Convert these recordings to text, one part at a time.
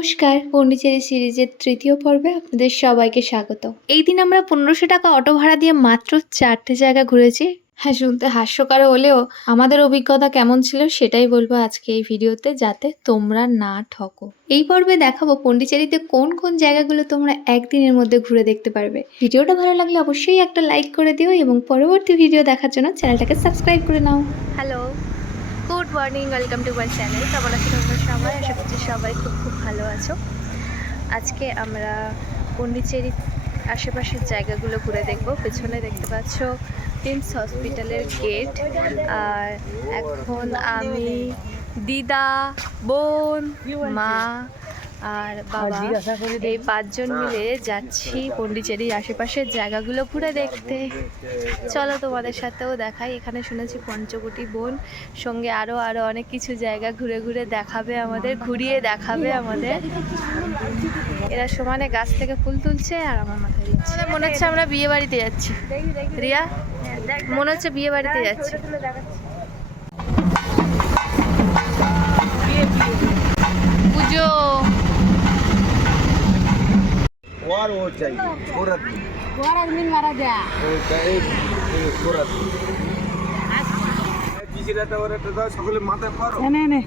নমস্কার, পন্ডিচেরি সিরিজের তৃতীয় পর্বে আপনাদের সবাইকে স্বাগত। এই দিন আমরা ১৫০০ টাকা অটো ভাড়া দিয়ে মাত্র ৪টে জায়গা ঘুরেছি। হ্যাঁ, শুনতে হাস্যকর হলেও আমাদের অভিজ্ঞতা কেমন ছিল সেটাই বলবো আজকে এই ভিডিওতে, যাতে তোমরা না ঠকো। এই পর্বে দেখাবো পন্ডিচেরিতে কোন কোন জায়গাগুলো তোমরা একদিনের মধ্যে ঘুরে দেখতে পারবে। ভিডিওটা ভালো লাগলে অবশ্যই একটা লাইক করে দিও এবং পরবর্তী ভিডিও দেখার জন্য চ্যানেলটাকে সাবস্ক্রাইব করে নাও। Hello, good morning, welcome to my channel. কেমন আছো তোমরা সবাই? আশা করছি সবাই খুব ভালো আছো। আজকে আমরা পন্ডিচেরি আশেপাশের জায়গাগুলো ঘুরে দেখবো। পেছনে দেখতে পাচ্ছ প্রিন্স হসপিটালের গেট। আর এখন আমি, দিদা, বোন, মা আর বাবা এই 5 জন মিলে যাচ্ছি পন্ডিচেরির আশেপাশের জায়গাগুলো ঘুরে দেখতে। চলো তোমাদের সাথেও দেখাই। এখানে শুনেছি পঞ্চবটি বন, সঙ্গে আরো অনেক কিছু জায়গা ঘুরে দেখাবে আমাদের, ঘুরিয়ে দেখাবে আমাদের। এরা সমানে গাছ থেকে ফুল তুলছে আর আমার মাথায় দিচ্ছে। মনে হচ্ছে আমরা বিয়ে বাড়িতে যাচ্ছি। রিয়া, মনে হচ্ছে বিয়ে বাড়িতে যাচ্ছি। পুজো और वो चाहिए सूरत आदमी मारा जा सूरत किसी रहता और रहता সকলে মাথায় পারো नहीं नहीं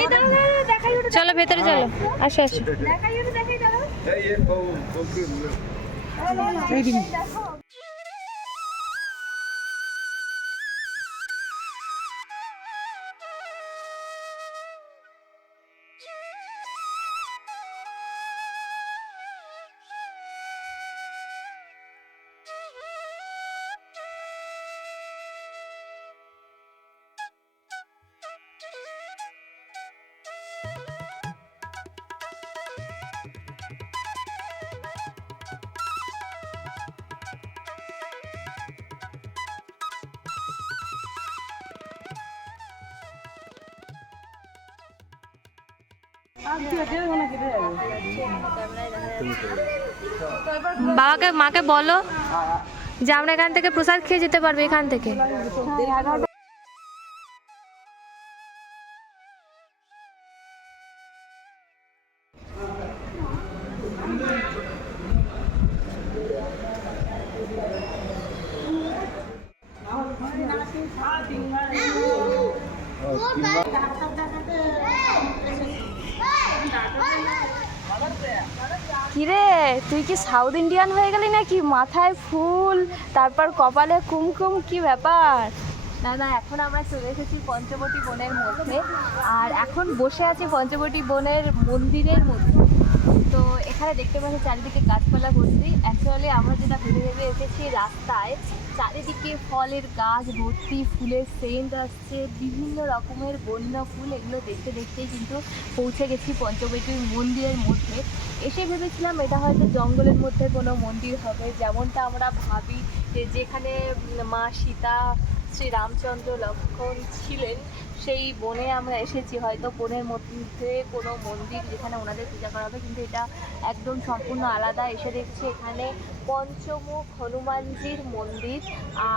এই দাঁড়াও, দেখাই ওটা। চলো ভেতরে চলো, আসো আসো। দেখাই ওটা, দেখাই দাও। এই ये বলতে এই দিন বাবাকে মাকে বলো যে আমরা এখান থেকে প্রসাদ খেয়ে যেতে পারবে এখান থেকে। কিরে, তুই কি সাউথ ইন্ডিয়ান হয়ে গেলি নাকি? মাথায় ফুল, তারপর কপালে কুমকুম, কি ব্যাপার? না, এখন আমরা চলে এসেছি পঞ্চবটি বনের মধ্যে, আর এখন বসে আছি পঞ্চবটি বনের মন্দিরের মধ্যে। তো এখানে দেখতে পাচ্ছি চারিদিকে গাছপালা ভর্তি। অ্যাকচুয়ালি আমরা যেটা ভেবে এসেছি, রাস্তায় চারিদিকে ফলের গাছ ভর্তি, ফুলের সেন্ট আসছে, বিভিন্ন রকমের বন্য ফুল। এগুলো দেখতেই কিন্তু পৌঁছে গেছি পঞ্চবটির মন্দিরের মধ্যে। এসে ভেবেছিলাম এটা হয়তো জঙ্গলের মধ্যে কোনো মন্দির হবে, যেমনটা আমরা ভাবি যে যেখানে মা সীতা, শ্রী রামচন্দ্র, লক্ষ্মণ ছিলেন, সেই বনে আমরা এসেছি। হয়তো বনের মধ্যে কোনো মন্দির যেখানে ওনাদের পূজা করা হবে, কিন্তু এটা একদম সম্পূর্ণ আলাদা। এসে দেখছি এখানে পঞ্চমুখ হনুমানজির মন্দির,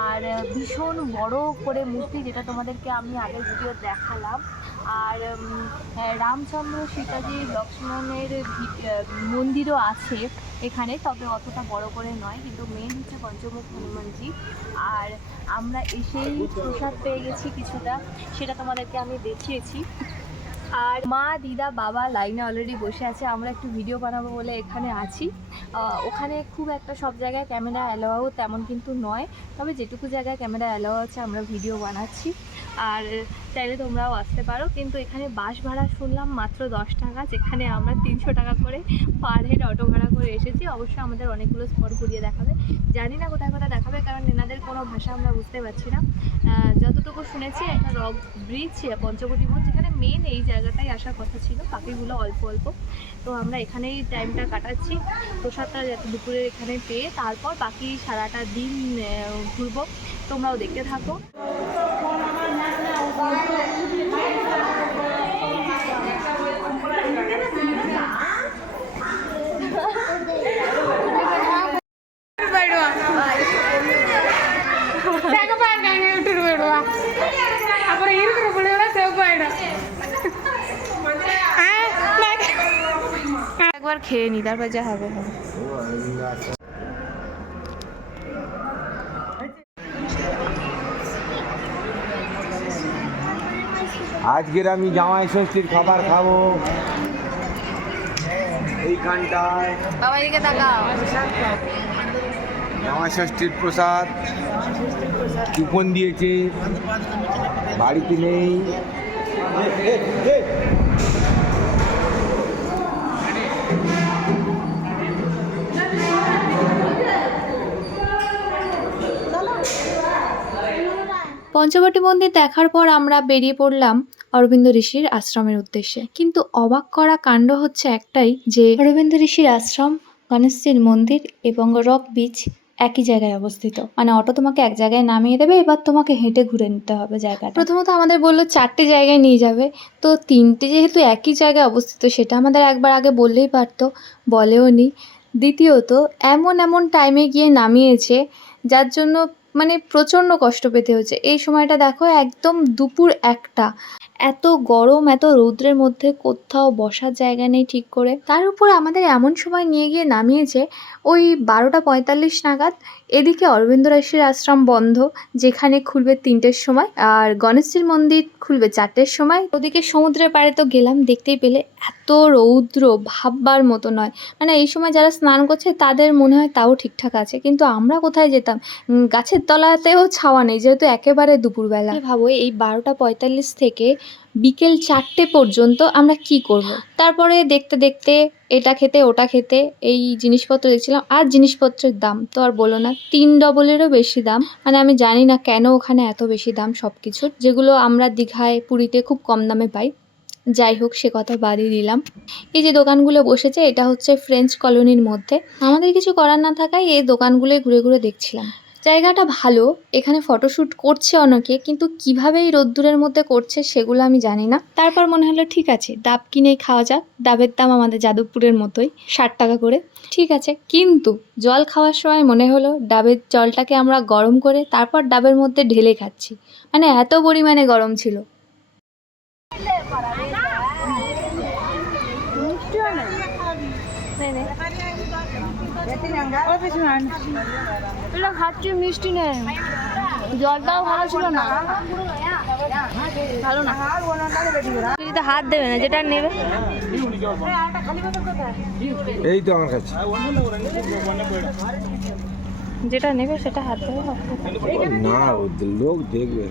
আর ভীষণ বড় করে মূর্তি, যেটা তোমাদেরকে আমি আগের ভিডিও দেখালাম। আর রামচন্দ্র, সীতাজি, লক্ষ্মণের মন্দিরও আছে এখানে, তবে অতটা বড় করে নয়, কিন্তু মেন হচ্ছে পঞ্চমুখ হনুমানজি। আর আমরা এসেই প্রসাদ পেয়ে গেছি কিছুটা, সেটা তোমাদেরকে আমি দেখিয়েছি। আর মা, দিদা, বাবা লাইনে অলরেডি বসে আছে। আমরা একটু ভিডিও বানাবো বলে এখানে আছি। ওখানে খুব একটা সব জায়গায় ক্যামেরা অ্যালাউ তেমন কিন্তু নয়, তবে যেটুকু জায়গায় ক্যামেরা অ্যালাউ আছে আমরা ভিডিও বানাচ্ছি। আর চাইলে তোমরাও আসতে পারো, কিন্তু এখানে বাস ভাড়া শুনলাম মাত্র 10 টাকা, যেখানে আমরা 300 টাকা করে পার হেড অটো ভাড়া করে এসেছি। অবশ্যই আমাদের অনেকগুলো স্পট ঘুরিয়ে দেখাবে, জানি না কোথায় দেখাবে, কারণ এনাদের কোনো ভাষা আমরা বুঝতে পারছি না। যতটুকু শুনেছি একটা রক ব্রিজ পঞ্চবটি বন, যেখানে মেন এই জায়গাটাই আসার কথা ছিল, বাকিগুলো অল্প অল্প। তো আমরা এখানেই টাইমটা কাটাচ্ছি, প্রসাদটা যাতে দুপুরে এখানে পেয়ে তারপর বাকি সারাটা দিন ঘুরবো। তোমরাও দেখতে থাকো। அப்புறம் இருக்கிற பிள்ளைகள சேவ் ஆயிடும். একবার খেয়ে নি, তারপর যা হবে হবে। আজকের আমি জামাই ষষ্ঠীর খাবার খাবো এইখানটায়। বাবা এদিকে তাকাও। জামাই ষষ্ঠীর প্রসাদ কুপন দিয়েছে, বাড়িতে নেই। পঞ্চবটী মন্দির দেখার পর আমরা বেরিয়ে পড়লাম অরবিন্দ ঋষির আশ্রমের উদ্দেশ্যে। কিন্তু অবাক করা কাণ্ড হচ্ছে একটাই, যে অরবিন্দ ঋষির আশ্রম, গণেশজির মন্দির এবং রক বিচ একই জায়গায় অবস্থিত। মানে অটো তোমাকে এক জায়গায় নামিয়ে দেবে, এবার তোমাকে হেঁটে ঘুরে নিতে হবে জায়গাটা। প্রথমত আমাদের বললো 4টে জায়গায় নিয়ে যাবে, তো 3টে যেহেতু একই জায়গায় অবস্থিত সেটা আমাদের একবার আগে বললেই পারতো, বলেও নি। দ্বিতীয়ত এমন টাইমে গিয়ে নামিয়েছে যার জন্য মানে প্রচণ্ড কষ্ট পেতে হচ্ছে। এই সময়টা দেখো একদম দুপুর 1টা, এত গরম, এত রৌদ্রের মধ্যে কোথাও বসার জায়গা নেই ঠিক করে। তার উপর আমাদের এমন সময় নিয়ে গিয়ে নামিয়েছে ওই 12টা 45 নাগাদ। এদিকে অরবিন্দ ঋষির আশ্রম বন্ধ, যেখানে খুলবে 3টের সময়, আর গণেশজির মন্দির খুলবে 4টের সময়। ওদিকে সমুদ্রের পাড়ে তো গেলাম, দেখতেই পেলে এত রৌদ্র ভাববার মতো নয়। মানে এই সময় যারা স্নান করছে তাদের মনে হয় তাও ঠিকঠাক আছে, কিন্তু আমরা কোথায় যেতাম, গাছের তলাতেও ছাওয়া নেই, যেহেতু একেবারে দুপুরবেলা। ভাবো এই 12টা 45 থেকে বিকেল 4টে পর্যন্ত আমরা কি করব। তারপরে দেখতে দেখতে এটা খেতে ওটা খেতে এই জিনিসপত্র দেখছিলাম, আর জিনিসপত্রের দাম তো আর বলো না, 3 ডবলেরও বেশি দাম। মানে আমি জানি না কেন ওখানে এত বেশি দাম সব কিছুর, যেগুলো আমরা দীঘায় পুরীতে খুব কম দামে পাই। যাই হোক, সে কথা বাদই দিলাম। এই যে দোকানগুলো বসেছে, এটা হচ্ছে ফ্রেঞ্চ কলোনির মধ্যে। আমাদের কিছু করার না থাকায় এই দোকানগুলোয় ঘুরে ঘুরে দেখছিলাম। জায়গাটা ভালো, এখানে ফটোশ্যুট করছে অনেকে, কিন্তু কিভাবে এই রোদ্দুরের মধ্যে করছে সেগুলো আমি জানি না। তারপর মনে হলো ঠিক আছে ডাব কিনেই খাওয়া যাক। ডাবের দাম আমাদের যাদবপুরের মতোই, 60 টাকা করে। ঠিক আছে, কিন্তু জল খাওয়ার সময় মনে হলো ডাবের জলটাকে আমরা গরম করে তারপর ডাবের মধ্যে ঢেলে খাচ্ছি। মানে এত পরিমাণে গরম ছিল। এটা খাচ্ছি মিষ্টি নেই, জলটাও ভালো ছিল না, ভালো না। যদি হাত দেবে না, যেটা নেবে। এই তো আমার কাছে যেটা নেবে সেটা হাত দেবে না, লোক দেখবে।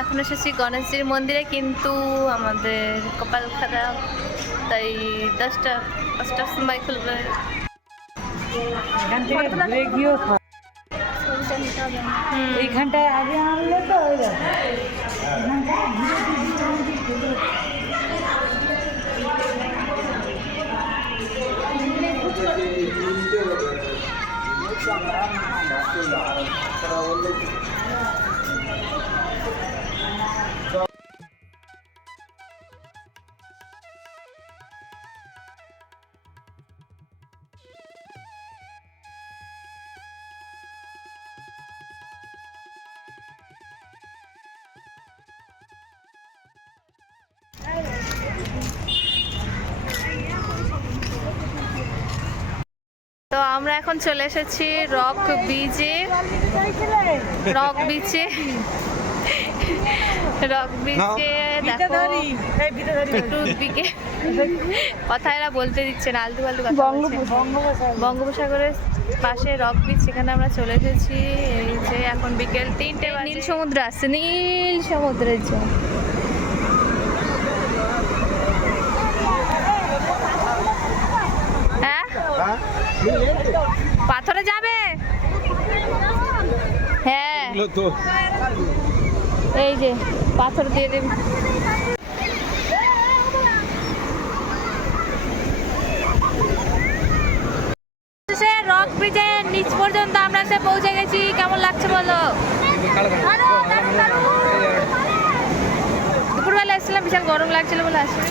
এখন এসেছি গণেশজির মন্দিরে, কিন্তু আমাদের কপাল খারাপ, তাই 10টা-5টার সময় খুলবে। এখান থেকে ঘুরে গিয়েও এইখানটায় আগে আনলে তো হয়ে যাবে। তো আমরা এখন চলে এসেছি রক বিচে। রক বিচে দেখো একটু দিকে কথা এরা বলতে দিচ্ছে না, আলতু ফালতু কথা বলছে। বঙ্গোপসাগরের পাশে রক বিচ, সেখানে আমরা চলে এসেছি। এই যে এখন বিকেল 3টে, নীল সমুদ্র আসছে, নীল সমুদ্রের জল। হ্যাঁ, পাথরে যাবে। হ্যাঁ, এই যে পাথর দিয়ে দেবে। নিচ পর্যন্ত আমরা এসে পৌঁছে গেছি। কেমন লাগছে বলো? দুপুরবেলা এসেছিলাম, বিশাল গরম লাগছিল বলে আসিনি।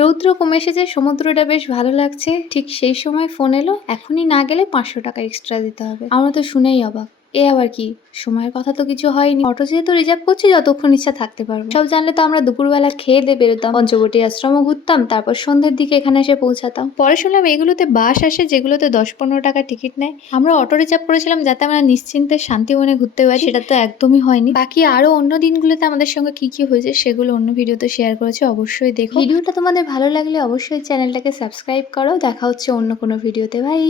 রৌদ্র কমে এসেছে, সমুদ্রটা বেশ ভালো লাগছে। ঠিক সেই সময় ফোন এলো, এখনই না গেলে 500 টাকা এক্সট্রা দিতে হবে। আমরা তো শুনেই অবাক, এ আবার কি? সময়ের কথা তো কিছু হয়নি, অটো যেহেতু রিজার্ভ করছি যতক্ষণ ইচ্ছা থাকতে পারবো। সব জানলে তো আমরা দুপুরবেলা খেয়ে দিয়ে বেরোতাম, পঞ্চবটি আশ্রমও ঘুরতাম, তারপর সন্ধ্যের দিকে এখানে এসে পৌঁছাতাম। পরে শুনলাম এগুলোতে বাস আসে যেগুলোতে 10-15 টাকা টিকিট নেয়। আমরা অটো রিজার্ভ করেছিলাম যাতে আমরা নিশ্চিন্তে শান্তি মনে ঘুরতে পারি, সেটা তো একদমই হয়নি। বাকি আরো অন্য দিনগুলোতে আমাদের সঙ্গে কি কি হয়েছে সেগুলো অন্য ভিডিওতে শেয়ার করেছি, অবশ্যই দেখো। ভিডিওটা তোমাদের ভালো লাগলে অবশ্যই চ্যানেলটাকে সাবস্ক্রাইব করো। দেখা হচ্ছে অন্য কোনো ভিডিওতে। বাই।